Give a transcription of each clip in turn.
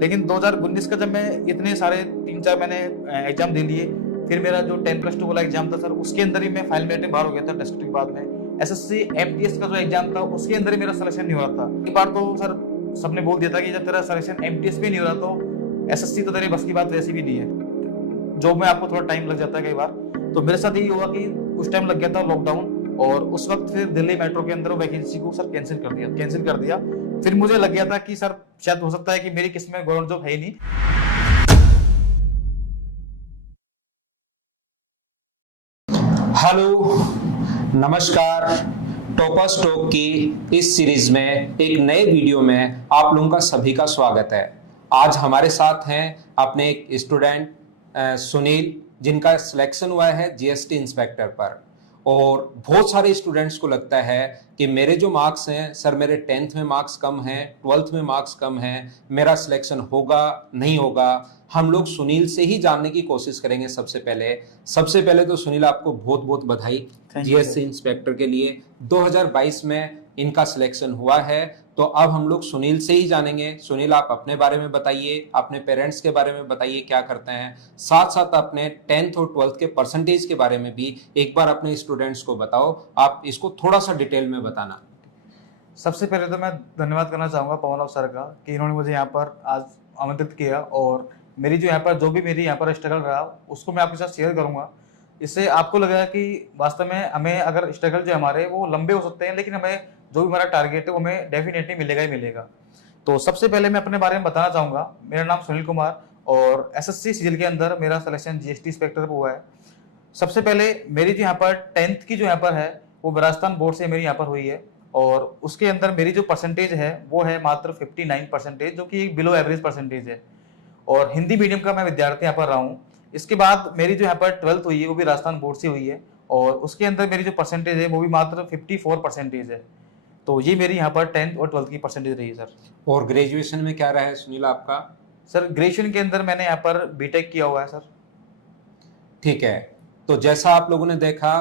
लेकिन 2019 का जब मैं इतने सारे 3-4 मैंने एग्जाम दे लिए, फिर मेरा जो 10+2 वाला एग्जाम था सर, उसके अंदर ही मैं फाइनल मेरिट में बाहर हो गया था डिस्ट्रिक्ट के बाद में। एसएससी एमटीएस का जो एग्जाम था उसके अंदर ही मेरा सिलेक्शन नहीं हो रहा था। एक बार तो सर सबने बोल दिया था कि जब तेरा सिलेक्शन एमटीएस में नहीं हो रहा तो एसएससी तो तेरे बस की बात वैसी भी नहीं है, जॉब में आपको थोड़ा टाइम लग जाता है कई बार। तो मेरे साथ यही हुआ कि उस टाइम लग गया था लॉकडाउन, और उस वक्त फिर दिल्ली मेट्रो के अंदर वैकेंसी को सर कैंसिल कर दिया। फिर मुझे लग गया था कि सर शायद हो सकता है कि मेरी किस्मत में गवर्नमेंट जॉब है ही नहीं। हेलो, नमस्कार। टॉपर्स टॉक की इस सीरीज में एक नए वीडियो में आप लोगों का सभी का स्वागत है। आज हमारे साथ हैं अपने एक स्टूडेंट सुनील, जिनका सिलेक्शन हुआ है जीएसटी इंस्पेक्टर पर। और बहुत सारे स्टूडेंट्स को लगता है कि मेरे जो मार्क्स हैं सर, मेरे 10th में मार्क्स कम हैं, 12th में मार्क्स कम हैं, मेरा सिलेक्शन होगा नहीं होगा। हम लोग सुनील से ही जानने की कोशिश करेंगे। सबसे पहले तो सुनील, आपको बहुत बहुत बधाई जीएसटी इंस्पेक्टर के लिए। 2022 में इनका सिलेक्शन हुआ है। तो अब हम लोग सुनील से ही जानेंगे। सुनील, आप अपने बारे में बताइए, अपने पेरेंट्स के बारे में बताइए क्या करते हैं, साथ साथ अपने 10th और 12th के परसेंटेज के बारे में भी एक बार अपने स्टूडेंट्स को बताओ। आप इसको थोड़ा सा डिटेल में बताना। सबसे पहले तो मैं धन्यवाद करना चाहूँगा पवन सर का कि इन्होंने मुझे यहाँ पर आज आमंत्रित किया, और मेरी जो यहाँ पर जो भी मेरी यहाँ पर स्ट्रगल रहा उसको मैं आपके साथ शेयर करूँगा। इससे आपको लगेगा कि वास्तव में हमें अगर स्ट्रगल जो हमारे वो लंबे हो सकते हैं, लेकिन हमें जो भी हमारा टारगेट है वो हमें डेफिनेटली मिलेगा ही मिलेगा। तो सबसे पहले मैं अपने बारे में बताना चाहूँगा। मेरा नाम सुनील कुमार, और एसएससी सीजीएल के अंदर मेरा सिलेक्शन जीएसटी इंस्पेक्टर पर हुआ है। सबसे पहले मेरी जो यहाँ पर 10th की जो यहाँ पर है वो राजस्थान बोर्ड से मेरी यहाँ पर हुई है, और उसके अंदर मेरी जो परसेंटेज है वो है मात्र 59%, जो कि एक बिलो एवरेज परसेंटेज है। और हिंदी मीडियम का मैं विद्यार्थी यहाँ पर रहा हूँ। इसके बाद मेरी जो यहाँ पर 12th हुई है वो भी राजस्थान बोर्ड से हुई है, और उसके अंदर मेरी जो परसेंटेज है वो भी मात्र 54% है। तो ये मेरी यहाँ पर 10th और 12th की परसेंटेज रही है सर। और ग्रेजुएशन में क्या रहा है सुनील आपका? सर ग्रेजुएशन के अंदर मैंने यहाँ पर बीटेक किया हुआ है सर। ठीक है। तो जैसा आप लोगों ने देखा,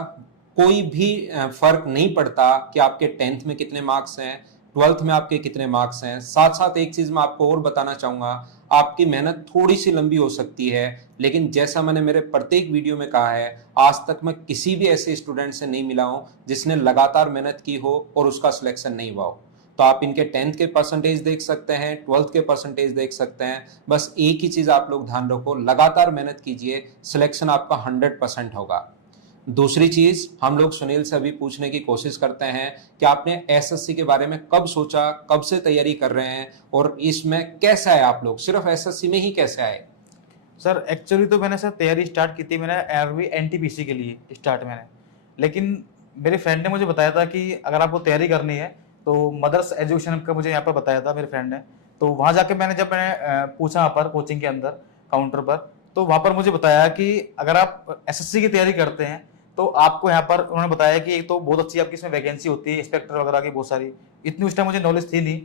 कोई भी फर्क नहीं पड़ता कि आपके 10th में कितने मार्क्स हैं, 12th में आपके कितने मार्क्स हैं। साथ साथ एक चीज मैं आपको और बताना चाहूंगा, आपकी मेहनत थोड़ी सी लंबी हो सकती है, लेकिन जैसा मैंने मेरे प्रत्येक वीडियो में कहा है, आज तक मैं किसी भी ऐसे स्टूडेंट से नहीं मिला हूं जिसने लगातार मेहनत की हो और उसका सिलेक्शन नहीं हुआ हो। तो आप इनके 10th के परसेंटेज देख सकते हैं, 12th के परसेंटेज देख सकते हैं। बस एक ही चीज आप लोग ध्यान रखो, लगातार मेहनत कीजिए, सिलेक्शन आपका 100% होगा। दूसरी चीज हम लोग सुनील से अभी पूछने की कोशिश करते हैं कि आपने एसएससी के बारे में कब सोचा, कब से तैयारी कर रहे हैं, और इसमें कैसे आए आप लोग, सिर्फ एसएससी में ही कैसे आए? सर एक्चुअली तो मैंने सर तैयारी स्टार्ट की थी, मैंने आरआरबी एनटीपीसी के लिए स्टार्ट मैंने, लेकिन मेरे फ्रेंड ने मुझे बताया था कि अगर आपको तैयारी करनी है तो मदर्स एजुकेशन का मुझे यहाँ पर बताया था मेरे फ्रेंड ने। तो वहाँ जाके जब मैंने पूछा वहाँ पर कोचिंग के अंदर काउंटर पर, तो वहाँ पर मुझे बताया कि अगर आप एसएससी की तैयारी करते हैं तो आपको यहाँ पर उन्होंने बताया कि एक तो बहुत अच्छी आपकी इसमें वैकेंसी होती है, इंस्पेक्टर वगैरह की बहुत सारी। इतनी उस टाइम मुझे नॉलेज थी नहीं।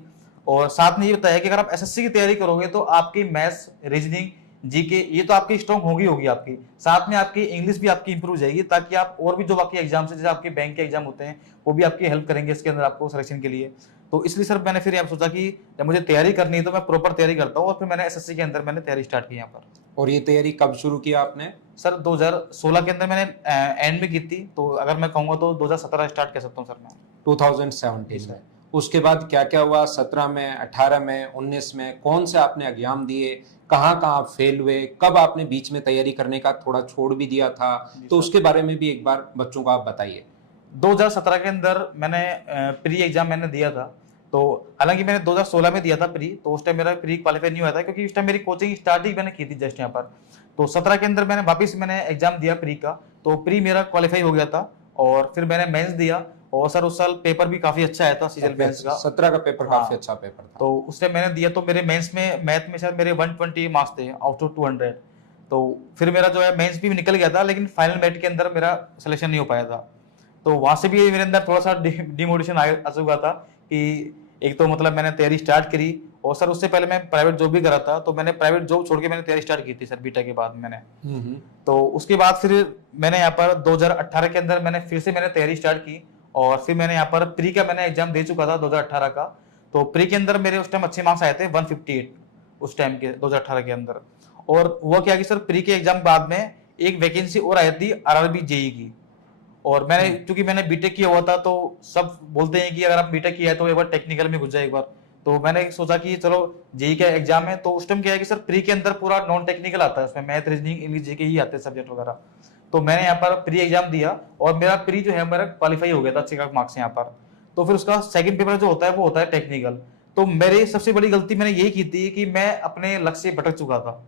और साथ में ये बताया कि अगर आप एसएससी की तैयारी करोगे तो आपकी मैथ्स, रीजनिंग, जीके ये तो आपकी स्ट्रॉन्ग होगी आपकी, साथ में आपकी इंग्लिश भी आपकी इंप्रूव जाएगी, ताकि आप और भी जो बाकी एग्जाम है जैसे आपके बैंक के एग्जाम होते हैं वो भी आपकी हेल्प करेंगे इसके अंदर आपको सिलेक्शन के लिए। तो इसलिए सर मैंने फिर यहाँ सोचा कि जब मुझे तैयारी करनी है तो मैं प्रॉपर तैयारी करता हूँ, और फिर मैंने एसएससी के अंदर मैंने तैयारी स्टार्ट की यहाँ पर। और ये तैयारी कब शुरू किया आपने? सर 2016 के अंदर मैंने एंड में की थी, तो अगर मैं कहूँगा तो 2017 स्टार्ट कर सकता हूँ सर मैं। 2017 में। उसके बाद क्या क्या हुआ? 17 में, 18 में, 19 में कौन से आपने एग्जाम दिए, कहाँ कहाँ आप फेल हुए, कब आपने बीच में तैयारी करने का थोड़ा छोड़ भी दिया था? तो उसके बारे में भी एक बार बच्चों को आप बताइए। 2017 के अंदर मैंने प्री एग्जाम मैंने दिया था। तो हालांकि मैंने 2016 में दिया था प्री, तो उस टाइम मेरा प्री क्वालिफाई नहीं हुआ था क्योंकि उस टाइम मेरी कोचिंग स्टार्ट ही मैंने की थी जस्ट यहाँ पर। तो 17 के अंदर मैंने वापस एग्जाम दिया प्री का, तो प्री मेरा क्वालिफाई हो गया था, और फिर मैंने मेंस दिया, और सर उस साल पेपर भी काफी अच्छा आया था सीजीएल मेंस का। 17 का पेपर काफी अच्छा पेपर था। तो उस टाइम मैंने दिया, तो मेरे मेंस में मैथ में सर मेरे 120 मार्क्स थे आउट ऑफ 200। तो फिर मेरा जो है मेंस भी निकल गया था, लेकिन फाइनल मेरिट के अंदर मेरा सिलेक्शन नहीं हो पाया था। तो वहां से भी मेरे अंदर थोड़ा सा डिमोटिवेशन आ चुका था कि एक तो मतलब मैंने तैयारी स्टार्ट करी, और सर उससे पहले मैं प्राइवेट जॉब भी करा था, तो मैंने प्राइवेट जॉब छोड़ के मैंने तैयारी स्टार्ट की थी सर बीटेक के बाद मैंने। तो उसके बाद फिर मैंने यहाँ पर 2018 के अंदर मैंने फिर से तैयारी स्टार्ट की, और फिर मैंने यहाँ पर प्री का मैंने एग्जाम दे चुका था 2018 का। तो प्री के अंदर मेरे उस टाइम अच्छे मार्क्स आए थे 158, उस टाइम के 2018 के अंदर। और हुआ क्या कि सर प्री के एग्जाम बाद में एक वैकेंसी और आई थी आरआरबी जेई की। और मैंने क्योंकि मैंने बीटेक किया हुआ था तो सब बोलते हैं कि अगर आप बीटेक किया है तो एक बार टेक्निकल में घुस जाए एक बार। तो मैंने सोचा कि चलो जेई का एग्जाम है, तो उस टाइम क्या है कि सर प्री के अंदर पूरा नॉन टेक्निकल आता है, उसमें मैथ रीजनिंग इंग्लिश जीके ही आते हैं सब्जेक्ट वगैरह। तो मैंने यहाँ पर प्री एग्जाम दिया और मेरा प्री जो है मेरा क्वालिफाई हो गया था, अच्छे मार्क्स यहाँ पर। तो फिर उसका सेकंड पेपर जो होता है वो होता है टेक्निकल। तो मेरी सबसे बड़ी गलती मैंने यही की थी कि मैं अपने लक्ष्य से भटक चुका था।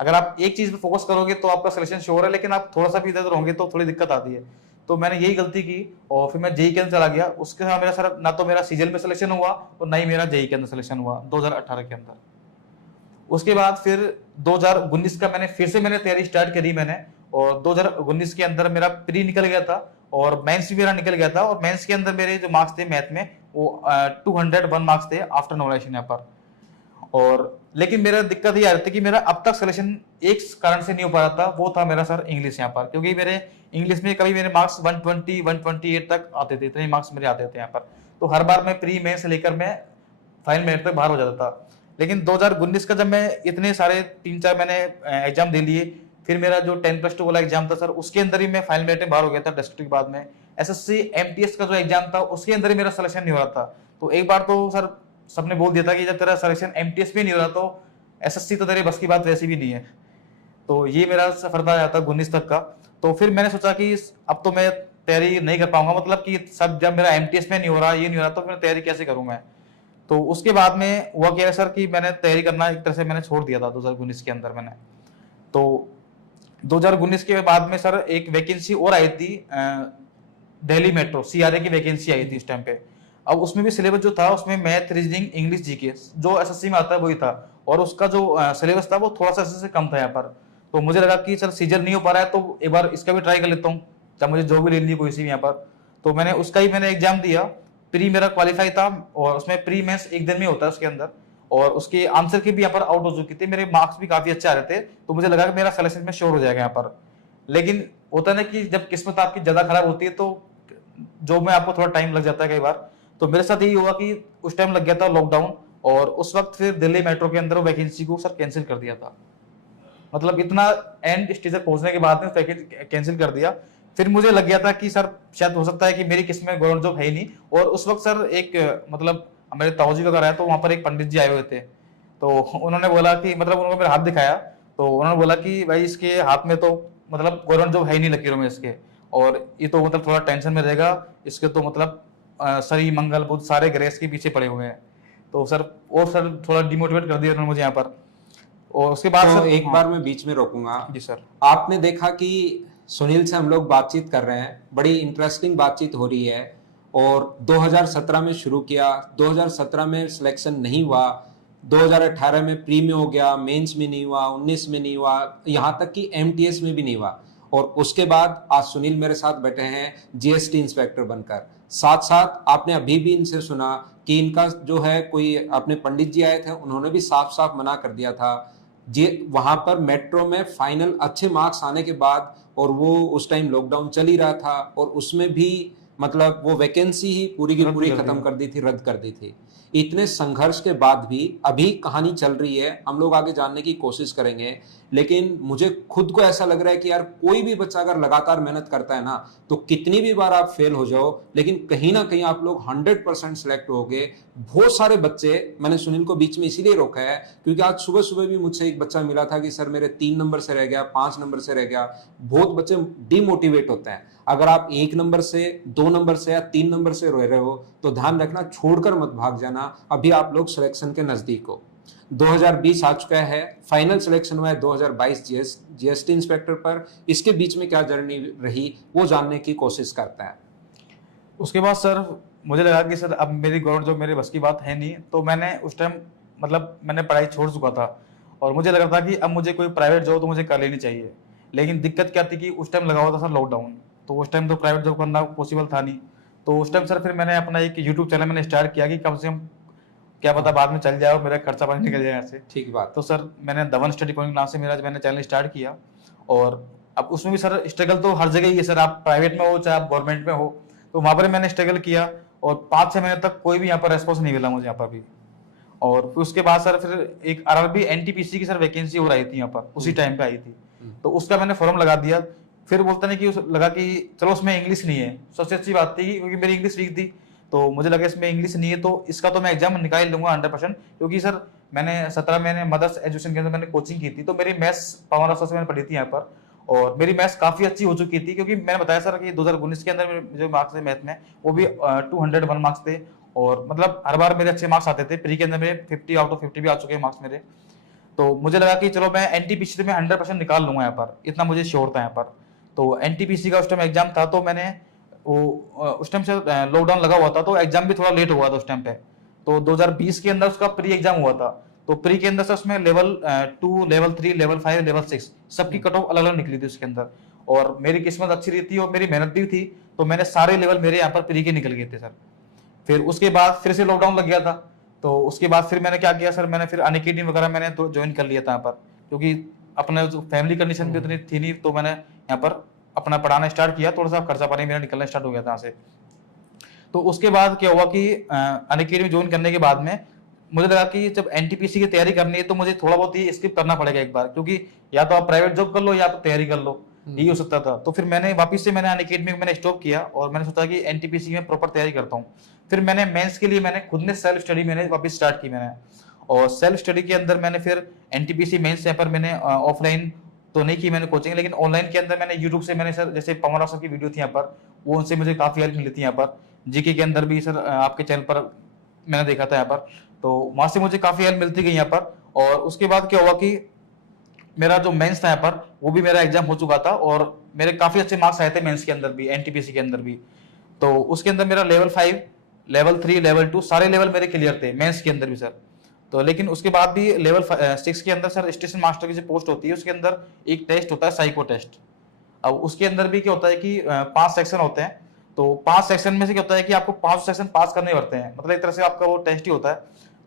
अगर आप एक चीज पे फोकस करोगे तो आपका सिलेक्शन श्योर है, लेकिन आप थोड़ा सा भी इधर उधर होंगे तो थोड़ी दिक्कत आती है। तो मैंने यही गलती की और फिर मैं जेई के अंदर चला गया। उसके साथ मेरा सर ना तो मेरा सीजल पे सिलेक्शन हुआ और ना ही मेरा जेई के अंदर सिलेक्शन हुआ 2018 के अंदर। उसके बाद फिर 2019 का मैंने तैयारी स्टार्ट करी मैंने, और 2019 के अंदर मेरा प्री निकल गया था और मेंस भी मेरा निकल गया था। और मेंस के अंदर मेरे जो मार्क्स थे मैथ में वो 201 मार्क्स थे आफ्टर नॉमिनेशन यहाँ पर। और लेकिन मेरा दिक्कत ये आ रही थी कि मेरा अब तक सिलेक्शन एक कारण से नहीं हो पा रहा था, वो था मेरा सर इंग्लिश यहाँ पर। क्योंकि मेरे इंग्लिश में कभी मेरे मार्क्स 120 128 तक आते थे, इतने मार्क्स मेरे आते थे यहाँ पर। तो हर बार मैं प्री में से लेकर मैं फाइनल मेरिट तक बाहर हो जाता था। लेकिन 2019 का जब मैं इतने सारे 3-4 मैंने एग्जाम दे लिए, फिर मेरा जो 10+2 वाला एग्जाम था सर उसके अंदर ही मैं फाइनल मेरिट में बाहर हो गया था डिस्ट्रिक्ट के बाद में। एसएससी एमटीएस का जो एग्जाम था उसके अंदर ही मेरा सिलेक्शन नहीं हो रहा था। तो एक बार तो सर सबने बोल दिया था कि जब तेरा सिलेक्शन एमटीएस में नहीं हो रहा तो एसएससी तो तेरे बस की बात वैसी भी नहीं है। तो ये मेरा सफर था आता 19 तक का। तो फिर मैंने सोचा कि अब तो मैं तैयारी नहीं कर पाऊंगा, मतलब कि सब जब मेरा एमटीएस में नहीं हो रहा, ये नहीं हो रहा, तो फिर तैयारी कैसे करूं मैं। तो उसके बाद में हुआ क्या सर कि मैंने तैयारी करना एक तरह से मैंने छोड़ दिया था 2019 के अंदर मैंने। तो 2019 के बाद में सर एक वैकेंसी और आई थी दिल्ली मेट्रो सीआरए की वैकेंसी आई थी इस टाइम पे। अब उसमें भी सिलेबस जो था उसमें मैथ रीजनिंग इंग्लिश जीके जो एसएससी में आता है वही था, और उसका जो सिलेबस था वो थोड़ा सा एसएससी से कम था यहाँ पर। तो मुझे लगा कि सर सीजन नहीं हो पा रहा है तो एक बार इसका भी ट्राई कर लेता हूँ, चाहे मुझे जो भी लेनी है कोई सी भी यहाँ पर। तो मैंने उसका ही एग्जाम दिया। प्री मेरा क्वालिफाई था और उसमें प्री मेंस एक दिन में होता है उसके अंदर, और उसके आंसर की भी यहाँ पर आउट हो चुकी थी, मेरे मार्क्स भी काफी अच्छे आ रहे थे। तो मुझे लगा कि मेरा सिलेक्शन में श्योर हो जाएगा यहाँ पर। लेकिन होता है कि जब किस्मत आपकी ज्यादा खराब होती है तो जॉब में आपको थोड़ा टाइम लग जाता है कई बार। तो मेरे साथ यही हुआ कि उस टाइम लग गया था लॉकडाउन, और उस वक्त फिर दिल्ली मेट्रो के अंदर वैकेंसी को सर कैंसिल कर दिया था। मतलब इतना एंड स्टेज तक पहुंचने के बाद में कैंसिल कर दिया। फिर मुझे लग गया था कि सर शायद हो सकता है कि मेरी किस्मत में गवर्नमेंट जॉब है ही नहीं। और उस वक्त सर एक मतलब मेरे ताऊजी वगैरह है, तो वहां पर एक पंडित जी आए हुए थे। तो उन्होंने बोला कि मतलब उन्होंने मेरा हाथ दिखाया, तो उन्होंने बोला कि भाई इसके हाथ में तो मतलब गवर्नमेंट जॉब है ही नहीं लकीरों में इसके, और ये तो मतलब थोड़ा टेंशन में रहेगा, इसके तो मतलब शनि मंगल बुध सारे ग्रह इसके पीछे पड़े हुए हैं। तो सर थोड़ा डिमोटिवेट कर दिया उन्होंने मुझे यहाँ पर। और उसके बाद तो सर एक बार मैं बीच में रोकूंगा। जी सर। आपने देखा कि सुनील से हम लोग बातचीत कर रहे हैं, बड़ी इंटरेस्टिंग बातचीत हो रही है। और 2017 में शुरू किया, 2017 में सिलेक्शन नहीं हुआ, 2018 में प्री में हो गया, मेंस में नहीं हुआ, 19 में नहीं हुआ, यहाँ तक कि एमटीएस में भी नहीं हुआ। और उसके बाद आज सुनील मेरे साथ बैठे हैं जीएसटी इंस्पेक्टर बनकर। साथ साथ आपने अभी भी इनसे सुना कि इनका जो है कोई अपने पंडित जी आए थे, उन्होंने भी साफ साफ मना कर दिया था वहां पर मेट्रो में फाइनल अच्छे मार्क्स आने के बाद। और वो उस टाइम लॉकडाउन चल ही रहा था, और उसमें भी मतलब वो वैकेंसी ही पूरी की पूरी खत्म कर दी थी, रद्द कर दी थी। इतने संघर्ष के बाद भी अभी कहानी चल रही है, हम लोग आगे जानने की कोशिश करेंगे। लेकिन मुझे खुद को ऐसा लग रहा है कि यार कोई भी बच्चा अगर लगातार मेहनत करता है ना, तो कितनी भी बार आप फेल हो जाओ लेकिन कहीं ना कहीं आप लोग 100% सिलेक्ट होगे। बहुत सारे बच्चे, मैंने सुनील को बीच में इसीलिए रोका है क्योंकि आज सुबह सुबह भी मुझसे एक बच्चा मिला था कि सर मेरे 3 नंबर से रह गया, 5 नंबर से रह गया। बहुत बच्चे डिमोटिवेट होते हैं। अगर आप 1 नंबर से, 2 नंबर से या 3 नंबर से रह रहे हो तो ध्यान रखना, छोड़कर मत भाग जाना। अभी आप लोग सिलेक्शन के नजदीक हो। 2020 आ चुका है, फाइनल सिलेक्शन हुआ है 2022 जीएसटी इंस्पेक्टर पर। इसके बीच में क्या जर्नी रही वो जानने की कोशिश करते हैं। उसके बाद सर मुझे लगा कि सर अब मेरी गवर्नमेंट जॉब मेरे बस की बात है नहीं। तो मैंने उस टाइम मतलब मैंने पढ़ाई छोड़ चुका था और मुझे लग रहा था कि अब मुझे कोई प्राइवेट जॉब तो मुझे कर लेनी चाहिए। लेकिन दिक्कत क्या थी कि उस टाइम लगा हुआ था सर लॉकडाउन, तो उस टाइम तो प्राइवेट जॉब करना पॉसिबल था नहीं। तो उस टाइम सर फिर मैंने अपना एक यूट्यूब चैनल मैंने स्टार्ट किया कि कम से कम क्या पता बाद में चल जाए और मेरा खर्चा पानी निकल जाए यहाँ से। ठीक बात। तो सर मैंने धवन स्टडी पॉइंट नाम से मैंने चैनल स्टार्ट किया। और अब उसमें भी सर स्ट्रगल तो हर जगह ही है सर, आप प्राइवेट में हो चाहे आप गवर्नमेंट में हो। तो वहां पर मैंने स्ट्रगल किया और 5-6 महीने तक कोई भी यहाँ पर रेस्पॉन्स नहीं मिला मुझे यहाँ पर भी। और फिर उसके बाद सर फिर एक आरआरबी एनटीपीसी की सर वैकेंसी हो रही थी यहाँ पर, उसी टाइम पे आई थी। तो उसका मैंने फॉर्म लगा दिया। फिर बोलता नहीं कि लगा कि चलो उसमें इंग्लिश नहीं है, सबसे अच्छी बात थी क्योंकि मेरी इंग्लिश वीक थी, तो मुझे लगा इसमें इंग्लिश नहीं है तो इसका तो मैं एग्जाम निकाल लूंगा 100%, क्योंकि सर मैंने 17 महीने मदर्स एजुकेशन के अंदर मैंने कोचिंग की थी, तो मेरी मैथ्स पावर ऑफ से मैंने पढ़ी थी यहाँ पर, और मेरी मैथ्स काफी अच्छी हो चुकी थी, क्योंकि मैंने बताया सर कि 2019 के अंदर मेरे जो मार्क्स थे मैथ में वो भी 201 मार्क्स थे, और मतलब हर बार मेरे अच्छे मार्क्स आते थे। प्री के अंदर मेरे 50 आउट ऑफ 50 भी आ चुके हैं मार्क्स मेरे। तो मुझे लगा कि चलो मैं एनटीपीसी से मैं 100% निकाल लूंगा यहाँ पर, इतना मुझे श्योर था यहाँ पर। तो एनटीपीसी का उस टाइम एग्जाम था, तो मैंने वो उस टाइम से लॉकडाउन लगा हुआ था, तो एग्जाम भी थोड़ा लेट हुआ था उस टाइम पे। तो 2020 के अंदर उसका प्री एग्जाम हुआ था, तो प्री के अंदर से उसमें लेवल 2, लेवल 3, लेवल 5, लेवल 6 सबकी कट ऑफ अलग अलग निकली थी उसके अंदर, और मेरी किस्मत अच्छी रही थी और मेरी मेहनत भी थी, तो मैंने सारे लेवल मेरे यहाँ पर प्री के निकल गए थे सर। फिर उसके बाद फिर से लॉकडाउन लग गया था, तो उसके बाद फिर मैंने क्या किया सर, मैंने फिर अनअकैडमी वगैरह मैंने तो ज्वाइन कर लिया था यहाँ पर, क्योंकि अपना जो फैमिली कंडीशन भी उतनी थी नहीं, तो मैंने यहाँ पर अपना पढ़ाना स्टार्ट किया, थोड़ा सा खर्चा पानी मेरा निकलना स्टार्ट हो गया था यहाँ से। तो उसके बाद क्या हुआ कि अनअकैडमी ज्वाइन करने के बाद में मुझे लगा कि जब एनटीपीसी की तैयारी करनी है तो मुझे थोड़ा बहुत ही स्किप करना पड़ेगा एक बार, क्योंकि या तो आप प्राइवेट जॉब कर लो या आप तैयारी कर लो, यही हो सकता था। तो फिर मैंने वापस से मैंने अनअकैडमी मैंने स्टॉप किया, और मैंने सोचा कि एनटीपीसी में प्रॉपर तैयारी करता हूँ। फिर मैंने मेंस के लिए मैंने खुद ने सेल्फ स्टडी मैंने वापस स्टार्ट की मैंने, और सेल्फ स्टडी के अंदर मैंने फिर एनटीपीसी मेंस यहाँ पर मैंने ऑफलाइन तो नहीं की मैंने कोचिंग, लेकिन ऑनलाइन के अंदर मैंने यूट्यूब से मैंने सर जैसे पवन सर की वीडियो थी यहाँ पर, वो उनसे मुझे काफी हेल्प मिली थी यहाँ पर। जीके के अंदर भी सर आपके चैनल पर मैंने देखा था यहाँ पर, तो वहां से मुझे काफी हेल्प मिलती गई यहाँ पर। और उसके बाद क्या हुआ कि मेरा जो मेंस था यहाँ पर वो भी मेरा एग्जाम हो चुका था, और मेरे काफी अच्छे मार्क्स आए थे मेंस के अंदर भी, एनटीपीसी के अंदर भी। तो उसके अंदर मेरा लेवल 5, लेवल 3, लेवल 2 सारे लेवल मेरे क्लियर थे मेंस के अंदर भी सर। तो लेकिन उसके बाद भी लेवल 6 के अंदर सर स्टेशन मास्टर की जो पोस्ट होती है उसके अंदर एक टेस्ट होता है साइको टेस्ट। अब उसके अंदर भी क्या होता है कि 5 सेक्शन होते हैं, तो 5 सेक्शन में से क्या होता है कि आपको 5 सेक्शन पास करने पड़ते हैं, मतलब एक तरह से आपका वो टेस्ट ही होता है।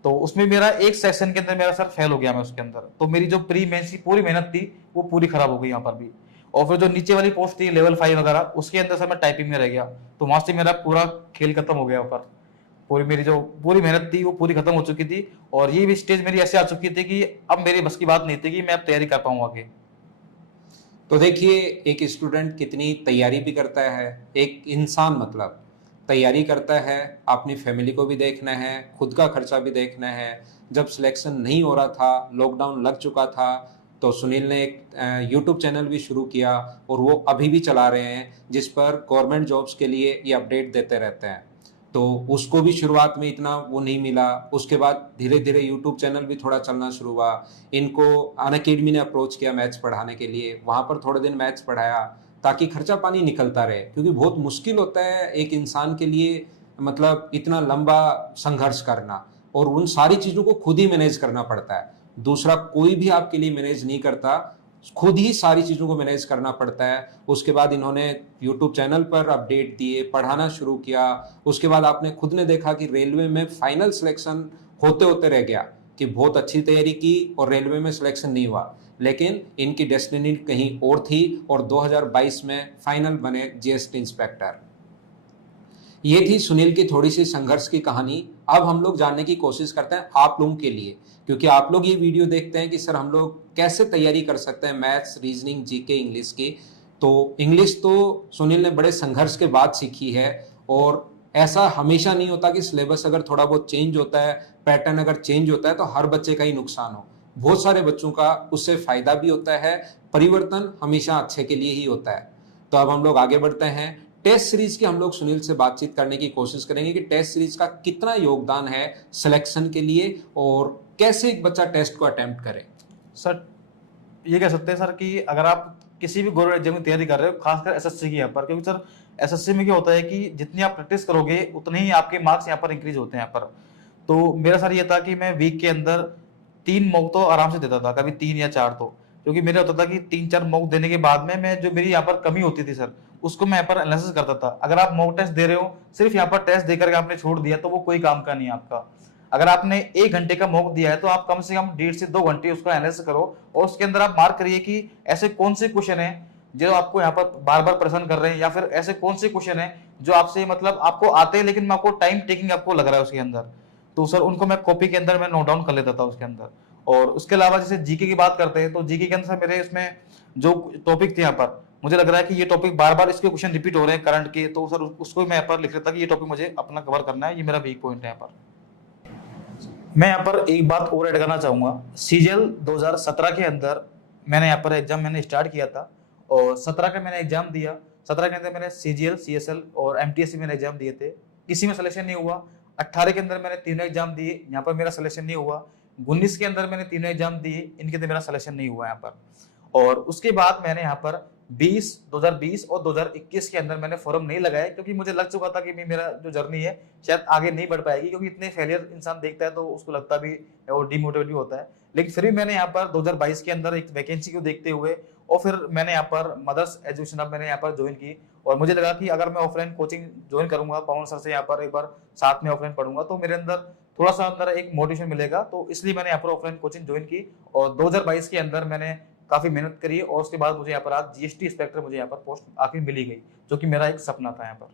तो उसमें मेरा एक सेक्शन के अंदर मेरा सर फेल हो गया मैं उसके अंदर, तो मेरी जो प्री मेंस की पूरी मेहनत थी वो पूरी खराब हो गई यहाँ पर भी। और फिर जो नीचे वाली पोस्ट थी लेवल 5 वगैरह उसके अंदर सर मैं टाइपिंग में रह गया, तो वहां से मेरा पूरा खेल खत्म हो गया ऊपर, पूरी मेरी जो पूरी मेहनत थी वो पूरी खत्म हो चुकी थी। और ये भी स्टेज मेरी ऐसे आ चुकी थी कि अब मेरी बस की बात नहीं थी कि मैं अब तैयारी कर पाऊँ आगे। तो देखिए, एक स्टूडेंट कितनी तैयारी भी करता है, एक इंसान मतलब तैयारी करता है, अपनी फैमिली को भी देखना है, खुद का खर्चा भी देखना है। जब सिलेक्शन नहीं हो रहा था, लॉकडाउन लग चुका था, तो सुनील ने एक यूट्यूब चैनल भी शुरू किया, और वो अभी भी चला रहे हैं, जिस पर गवर्नमेंट जॉब्स के लिए ये अपडेट देते रहते हैं। तो उसको भी शुरुआत में इतना वो नहीं मिला, उसके बाद धीरे धीरे यूट्यूब चैनल भी थोड़ा चलना शुरू हुआ। इनको अनअकैडमी ने अप्रोच किया मैथ्स पढ़ाने के लिए, वहाँ पर थोड़े दिन मैथ्स पढ़ाया ताकि खर्चा पानी निकलता रहे, क्योंकि बहुत मुश्किल होता है एक इंसान के लिए, मतलब इतना लंबा संघर्ष करना, और उन सारी चीज़ों को खुद ही मैनेज करना पड़ता है। दूसरा कोई भी आपके लिए मैनेज नहीं करता, खुद ही सारी चीज़ों को मैनेज करना पड़ता है। उसके बाद इन्होंने यूट्यूब चैनल पर अपडेट दिए, पढ़ाना शुरू किया। उसके बाद आपने खुद ने देखा कि रेलवे में फाइनल सिलेक्शन होते होते रह गया, कि बहुत अच्छी तैयारी की और रेलवे में सिलेक्शन नहीं हुआ, लेकिन इनकी डेस्टिनी कहीं और थी, और 2022 में फाइनल बने जीएसटी इंस्पेक्टर। ये थी सुनील की थोड़ी सी संघर्ष की कहानी। अब हम लोग जानने की कोशिश करते हैं आप लोगों के लिए, क्योंकि आप लोग ये वीडियो देखते हैं कि सर हम लोग कैसे तैयारी कर सकते हैं मैथ्स, रीजनिंग, जीके, इंग्लिश की। तो इंग्लिश तो सुनील ने बड़े संघर्ष के बाद सीखी है, और ऐसा हमेशा नहीं होता कि सिलेबस अगर थोड़ा बहुत चेंज होता है, पैटर्न अगर चेंज होता है तो हर बच्चे का ही नुकसान हो। बहुत सारे बच्चों का उससे फायदा भी होता है। परिवर्तन हमेशा अच्छे के लिए ही होता है। तो अब हम लोग आगे बढ़ते हैं। टेस्ट सीरीज की हम लोग सुनील से बातचीत करने की कोशिश करेंगे कि टेस्ट सीरीज का कितना योगदान है सिलेक्शन के लिए, और कैसे एक बच्चा टेस्ट को अटेम्प्ट करे। सर ये कह सकते हैं सर कि अगर आप किसी भी गवर्नमेंट एग्जाम की तैयारी कर रहे हो, खासकर एसएससी की यहाँ पर, क्योंकि सर एसएससी में क्या होता है कि जितनी आप प्रैक्टिस करोगे उतने ही आपके मार्क्स यहाँ पर इंक्रीज होते हैं यहाँ पर। तो मेरा सर ये था कि मैं वीक के अंदर 3 मॉक तो आराम से देता था, कभी 3 या 4, तो क्योंकि मेरा होता था कि 3-4 मॉक देने के बाद में मैं जो मेरी यहाँ पर कमी होती थी सर उसको मैं यहाँ पर एनालिसिस करता था। अगर आप मॉक टेस्ट दे रहे हो, सिर्फ यहाँ पर टेस्ट देकर के आपने छोड़ दिया तो वो कोई काम का नहीं है आपका। अगर आपने 1 घंटे का मॉक दिया है तो आप कम से कम 1.5 से 2 घंटे उसका एनालिसिस करो, और उसके अंदर आप मार्क करिए कि ऐसे कौन से क्वेश्चन है जो आपको यहाँ पर बार बार परेशान कर रहे हैं, या फिर ऐसे कौन से क्वेश्चन है जो आपसे मतलब आपको आते हैं लेकिन आपको टाइम टेकिंग आपको लग रहा है उसके अंदर। तो सर उनको मैं कॉपी के अंदर मैं नोट डाउन कर लेता था उसके अंदर। और उसके अलावा जैसे जीके की बात करते हैं तो जीके के अंदर मेरे इसमें जो टॉपिक थे यहाँ पर, मुझे लग रहा है कि ये टॉपिक बार बार इसके क्वेश्चन रिपीट हो रहे हैं करंट के, तो सर उसको मैं यहाँ पर लिख लेता कि ये टॉपिक मुझे अपना कवर करना है, ये मेरा वीक पॉइंट है यहाँ पर। मैं यहाँ पर एक बात और ऐड करना चाहूंगा, सीजीएल 2017 के अंदर मैंने यहाँ पर एग्जाम मैंने स्टार्ट किया था और 17 का मैंने एग्जाम दिया। 17 के अंदर मैंने सीजीएल, सीएसएल और एमटीएससी मैंने एग्जाम दिए थे, किसी में सिलेक्शन नहीं हुआ। 18 के अंदर मैंने तीनों एग्जाम दिए, यहाँ पर मेरा सिलेक्शन नहीं हुआ। 19 के अंदर मैंने तीनों एग्जाम दिए, इनके अंदर मेरा सिलेक्शन नहीं हुआ यहाँ पर। और उसके बाद मैंने यहाँ पर 2020 और 2021 के अंदर मैंने फॉर्म नहीं लगाया, क्योंकि मुझे लग चुका था कि मेरा जो जर्नी है शायद आगे नहीं बढ़ पाएगी, क्योंकि इतने फेलियर इंसान देखता है तो उसको लगता भी और डिमोटिवेट भी होता है। लेकिन फिर भी मैंने यहाँ पर 2022 के अंदर एक वैकेंसी को देखते हुए और फिर मैंने यहाँ पर मदर्स एजुकेशन हब मैंने यहाँ पर ज्वाइन की, और मुझे लगा कि अगर मैं ऑफलाइन कोचिंग ज्वाइन करूंगा पवन सर से यहाँ पर एक बार साथ में ऑफलाइन पढ़ूंगा तो मेरे अंदर थोड़ा सा अंदर एक मोटिवेशन मिलेगा, तो इसलिए मैंने यहाँ पर ऑफलाइन कोचिंग ज्वाइन की। और 2022 के अंदर मैंने काफी मेहनत करी और उसके बाद मुझे यहाँ पर आज जीएसटी इंस्पेक्टर मुझे यहाँ पर पोस्ट आखिर मिली गई, जो कि मेरा एक सपना था यहाँ पर।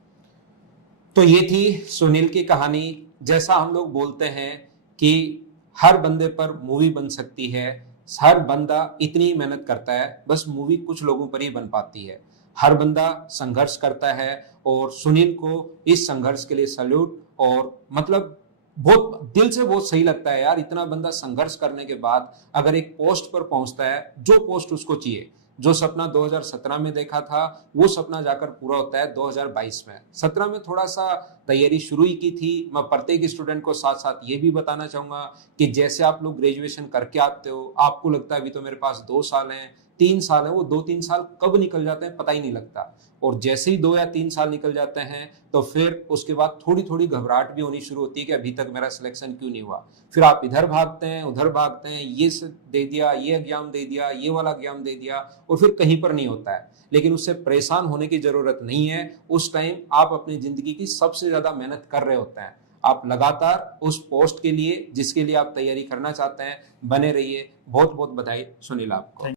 तो ये थी सुनील की कहानी। जैसा हम लोग बोलते हैं कि हर बंदे पर मूवी बन सकती है, हर बंदा इतनी मेहनत करता है, बस मूवी कुछ लोगों पर ही बन पाती है। हर बंदा संघर्ष करता है और सुनील को इस संघर्ष के लिए सैल्यूट। और मतलब बहुत दिल से बहुत सही लगता है यार, इतना बंदा संघर्ष करने के बाद अगर एक पोस्ट पर पहुंचता है, जो पोस्ट उसको चाहिए, जो सपना 2017 में देखा था वो सपना जाकर पूरा होता है 2022 में। 17 में थोड़ा सा तैयारी शुरू ही की थी। मैं प्रत्येक स्टूडेंट को साथ साथ ये भी बताना चाहूंगा कि जैसे आप लोग ग्रेजुएशन करके आते हो, आपको लगता है अभी तो मेरे पास 2 साल हैं, 3 साल है, वो 2-3 साल कब निकल जाते हैं पता ही नहीं लगता। और जैसे ही 2 या 3 साल निकल जाते हैं तो फिर उसके बाद थोड़ी थोड़ी घबराहट भी होनी शुरू होती है कि अभी तक मेरा सिलेक्शन क्यों नहीं हुआ। फिर आप इधर भागते हैं, उधर भागते हैं, ये दे दिया, ये एग्जाम दे दिया, ये वाला एग्जाम दे दिया, और फिर कहीं पर नहीं होता है। लेकिन उससे परेशान होने की जरूरत नहीं है। उस टाइम आप अपनी जिंदगी की सबसे ज्यादा मेहनत कर रहे होते हैं। आप लगातार उस पोस्ट के लिए जिसके लिए आप तैयारी करना चाहते हैं बने रहिए। बहुत बहुत बधाई सुनील आपको।